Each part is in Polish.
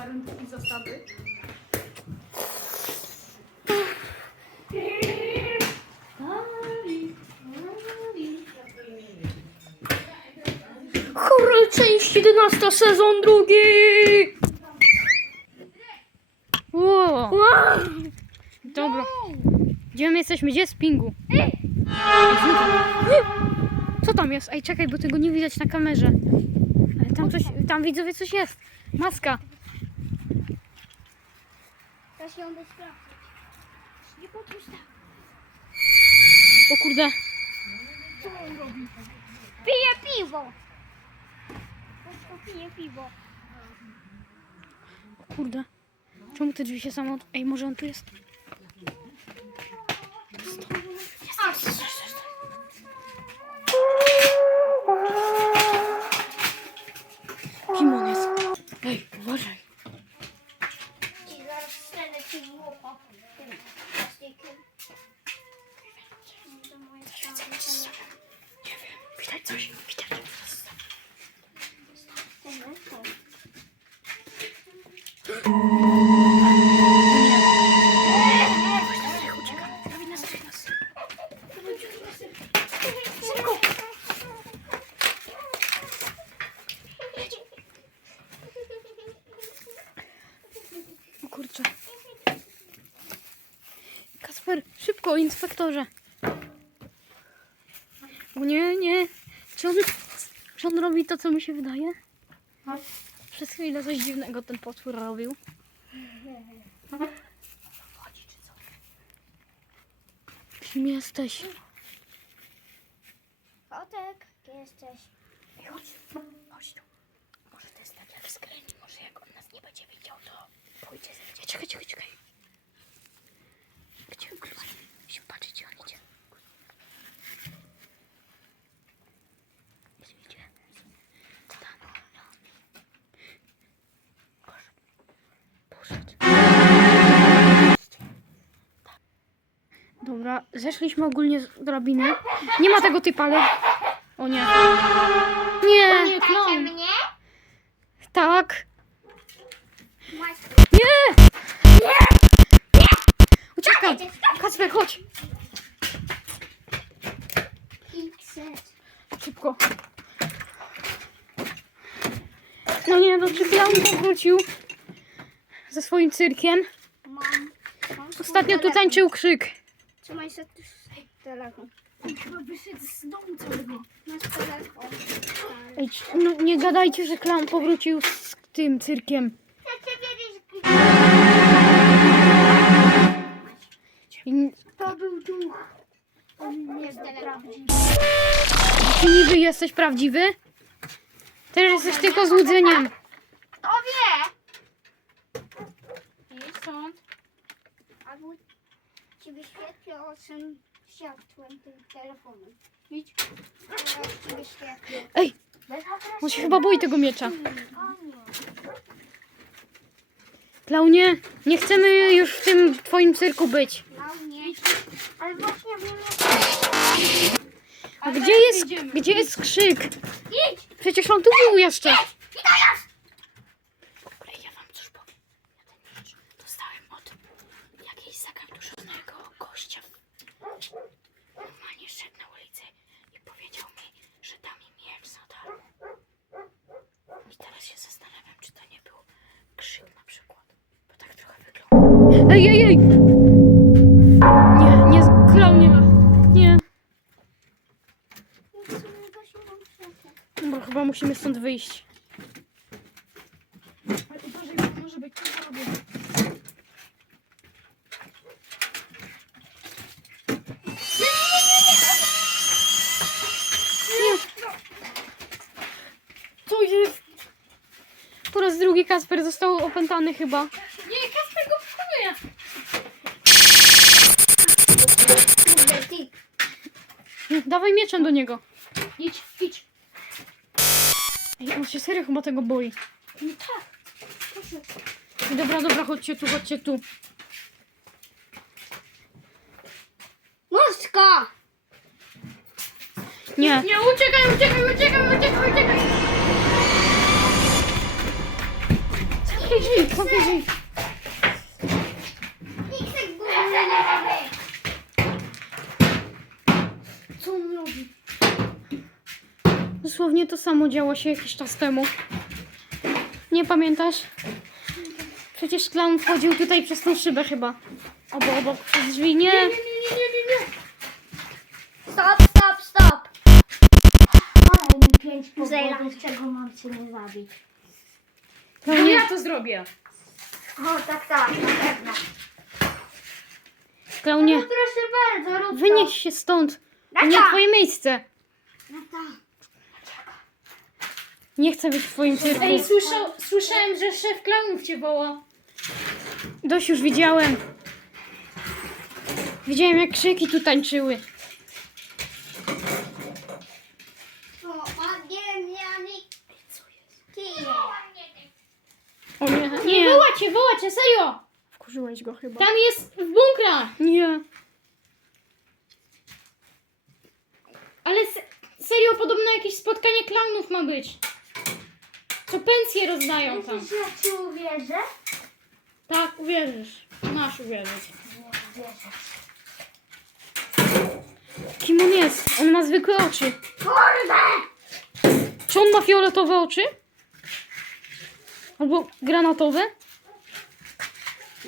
warunki i zasady. Horror część 11, sezon drugi! Wow. Dobra. Gdzie my jesteśmy? Gdzie jest pingu? Co tam jest? Ej, czekaj, bo tego nie widać na kamerze. Ale tam coś, tam widzowie coś jest. Maska. Da się ją sprawdzić. Nie podróż tak. O kurde. Pije piwo. Bożko pije piwo. O kurde. Czemu te drzwi się samo... Ej, może on tu jest? Kim on jest? Ej, uważaj. I zaraz strzelę ci w łopa. Tym plastikiem. To moje strzały. Nie wiem, widać coś, widać. Kurczę. Kasper, szybko, inspektorze. O nie, nie. Czy on, czy on robi to, co mi się wydaje? Przez chwilę coś dziwnego ten potwór robił. Chodzi, czy co? Kim jesteś? Kotek, gdzie jesteś? Ej, chodź, chodź tu. Może to jest tak jak w skreni, może jak on nas nie będzie widział, to pójdzie Czekaj, czekaj, czekaj, czekaj. Dobra, zeszliśmy ogólnie z drabiny. Nie ma tego typa, ale... O nie. Nie, nie, klon. mnie? Tak. Nie! Nie! Uciekaj! Kacper, chodź! Szybko. No nie, no czy Clown powrócił ze swoim cyrkiem? Ostatnio tu tańczył krzyk. Trzymaj sobie tu telefon. Chyba wyszedł z domu całego. Masz telefon. Ej, c- no nie gadajcie, że Clown powrócił z tym cyrkiem. I to był duch. On jest prawdziwy. Ty niby jesteś prawdziwy? Teraz jesteś tylko złudzeniem. To wie! Idź stąd. Albo ci wyświetlę osiem światłem tym telefonem. Idź. Teraz. Ej, on się chyba boi tego miecza. Klaunie, nie chcemy już w tym twoim cyrku być. No nie. Ale właśnie wiem A gdzie jest, gdzie jest krzyk? Idź! Przecież on tu był jeszcze. W ogóle ja wam coś powiem. Ja ten miecz dostałem od jakiejś zakaptuszonego gościa. Normalnie szedł na ulicę i powiedział mi, że da mi miecz za darmo. I teraz się zastanawiam, czy to nie był krzyk na przykład. Bo tak trochę wygląda. Ej, ej, ej! Nie, nie, klaunie. Nie. Bo chyba musimy stąd wyjść. Ale uważaj, bo może być co robię. Co jest? Po raz drugi Kasper został opętany chyba. Nie, Kasper go przekonuje. Kurde, ty. Dawaj mieczem do niego. Idź, idź. Ej, on się serio chyba tego boi. No tak. Proszę. Dobra, dobra, chodźcie tu, chodźcie tu. Moska! Nie. Nie, uciekaj, uciekaj, uciekaj, uciekaj, uciekaj. Zamknij drzwi, zamknij drzwi. Nikt tak gówno nie robi. Co on robi? Dosłownie to samo działo się jakiś czas temu. Nie pamiętasz? Przecież klaun wchodził tutaj przez tą szybę chyba. Obok, obok, przez drzwi. Nie! Nie, nie, nie, nie, nie. Stop, stop, stop. Daj mi pięć powodów, czego mam cię nie zabić. No To nie. ja to zrobię. O, tak, tak, na pewno. Klaunie, No proszę bardzo, rób to. wynieś się stąd. To nie Nata! twoje miejsce. Nata! Nie chcę być w twoim cyrku. Ej, słyszał, słyszałem, że szef klaunów cię woła. Dość już widziałem. Widziałem jak krzyki tu tańczyły. O, odmieniany kije. O nie. Woła cię, woła cię, serio. Wkurzyłeś go chyba. Tam jest w bunkrach. Nie. Ale se, serio, podobno jakieś spotkanie klaunów ma być. Co pensje rozdają tam. Myślisz, ja ci uwierzę? Tak, uwierzysz. Masz uwierzyć. Nie wierzę. Kim on jest? On ma zwykłe oczy. Kurde! Czy on ma fioletowe oczy? Albo granatowe?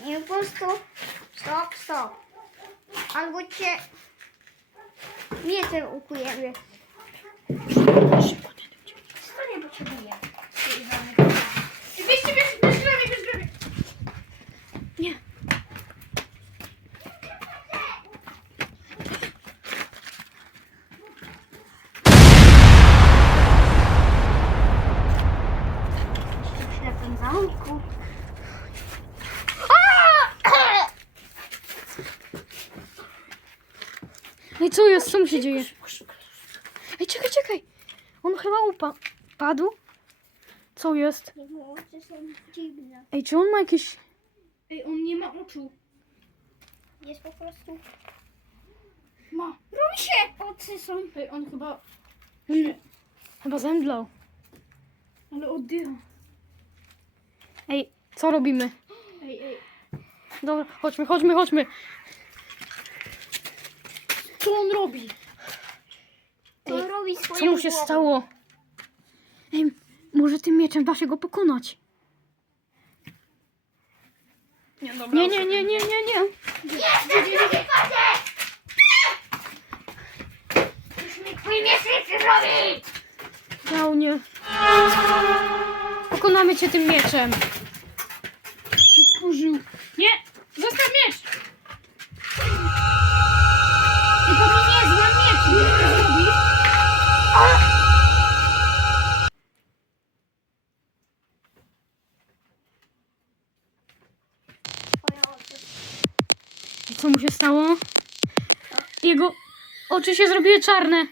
Nie po prostu. Stop, stop. Albo cię... Mieczem ukujemy. Co nie potrzebuję? Zamku. Ej, co jest? Co mu się dzieje? Ej, czekaj, czekaj. On chyba upadł. Padł? Co jest? Jego oczy są dziwne. Ej, czy on ma jakieś... Ej, on nie ma oczu. Jest po prostu... Ma. Robi się! Oczy są... Ej, on chyba... Chyba zemdlał. Ale oddycha. Ej, co robimy? Ej, ej. Dobra, chodźmy, chodźmy, chodźmy. Co on robi? To robi swoją Co mu się głową. stało? Ej, może tym mieczem da się go pokonać? Nie, dobra. Nie, nie, nie, nie, nie, nie. Twój miecz nie chce robić! Miał nie. Pokonamy cię tym mieczem. Się. Nie! Zostaw miecz! Tylko mi nie złam miecz. Nie to zrobisz? I co mu się stało? Jego oczy się zrobiły czarne.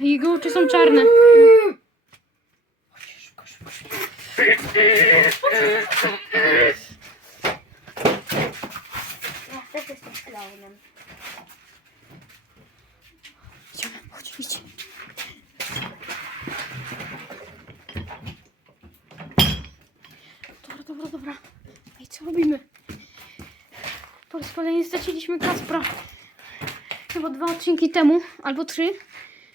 Jego oczy są czarne. Ja też jestem klaunem. Idziemy, chodź, idź. Dobra, dobra, dobra. Ej, co robimy? Po raz kolejny straciliśmy Kaspra. Chyba dwa odcinki temu, albo trzy.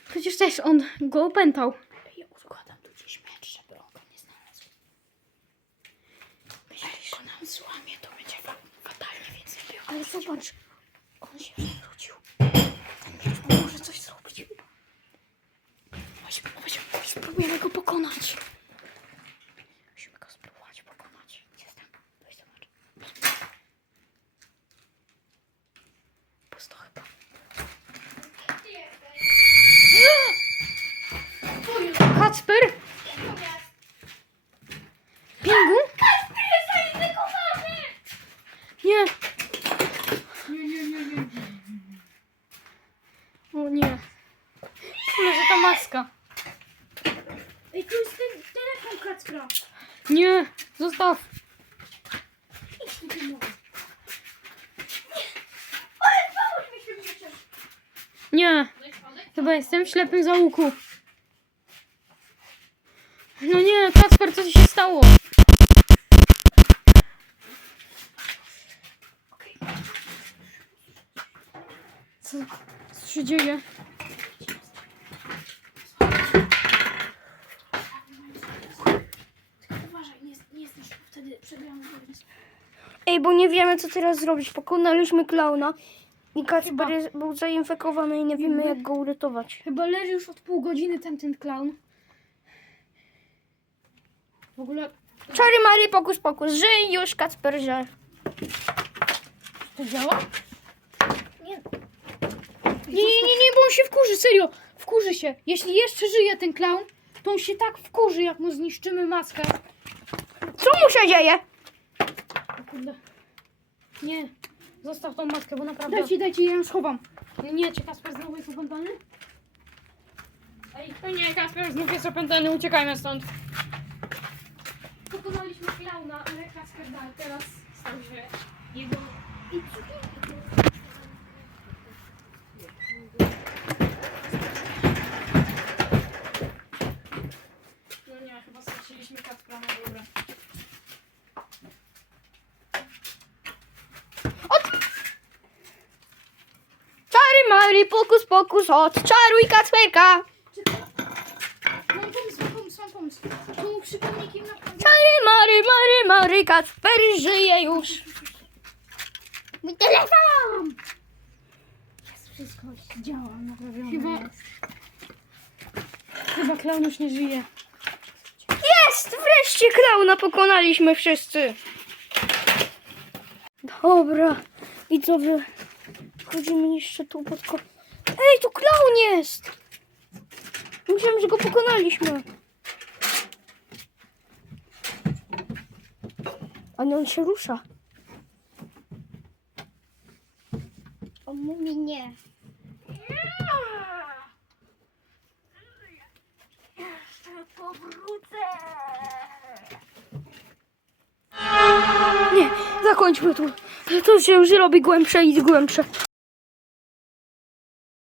Przecież też on go opętał. Ja układam tu gdzieś miecz, żeby on go nie znalazł. Myślisz? Jak go nam złamie, to będzie fa- fatalnie, więc lepiej Ale zobacz, on się przewrócił. Ten miecz on może coś zrobić. Chodźmy, chodźmy, spróbujemy go pokonać. Musimy go spróbować pokonać. Jest tam, weź zobacz. Pusto chyba. Kacper? Pingu? Nie. Nie, nie, nie, nie. O nie. Maska. Ej, tu jest ten telefon Kacpra. Nie, zostaw. Idź tu, ty młoda. Nie, chyba jestem w ślepym załuku. No nie, Kacper, co ci się stało? Co, co się dzieje? Uważaj, nie, nie jesteś wtedy przegrany. Ej, bo nie wiemy, co teraz zrobić. Pokonaliśmy klauna i Kacper jest, był zainfekowany i nie wiemy, jak go uratować. Chyba leży już od pół godziny tamten clown. W ogóle Czary Mary, pokus, pokus. Żyj już, Kacper, że. to działa? Nie. Nie, nie, nie, nie, bo on się wkurzy, serio. Wkurzy się. Jeśli jeszcze żyje ten clown, to on się tak wkurzy, jak mu zniszczymy maskę. Co mu się dzieje? Kurde. Nie. Zostaw tą maskę, bo naprawdę... Dajcie, dajcie, ja ją schowam. Nie, nie, czy Kasper znowu jest opętany? Ej, to nie, Kasper znów jest opętany, uciekajmy stąd. Pokonaliśmy klauna, ale Kasper dalej teraz stał się jego... No nie, chyba straciliśmy Kacpra na dobre. Mary, pokus, pokus, od czaruj Kacperka. Mam pomysł, mam pomysł, mam pomysł. Tu przypomnikiem na Czary Mary, Mary, Mary, Kacper żyje już. Mój telefon! Wszystko działa, naprawione Chyba... Chyba klaun już nie żyje. Jest! Wreszcie klauna pokonaliśmy wszyscy. Dobra, widzowie, wchodzimy jeszcze tu pod ko... Ej, tu klaun jest! Myślałem, że go pokonaliśmy. A nie, on się rusza. On mówi nie. Nie, zakończmy tu. To się już robi głębsze i głębsze.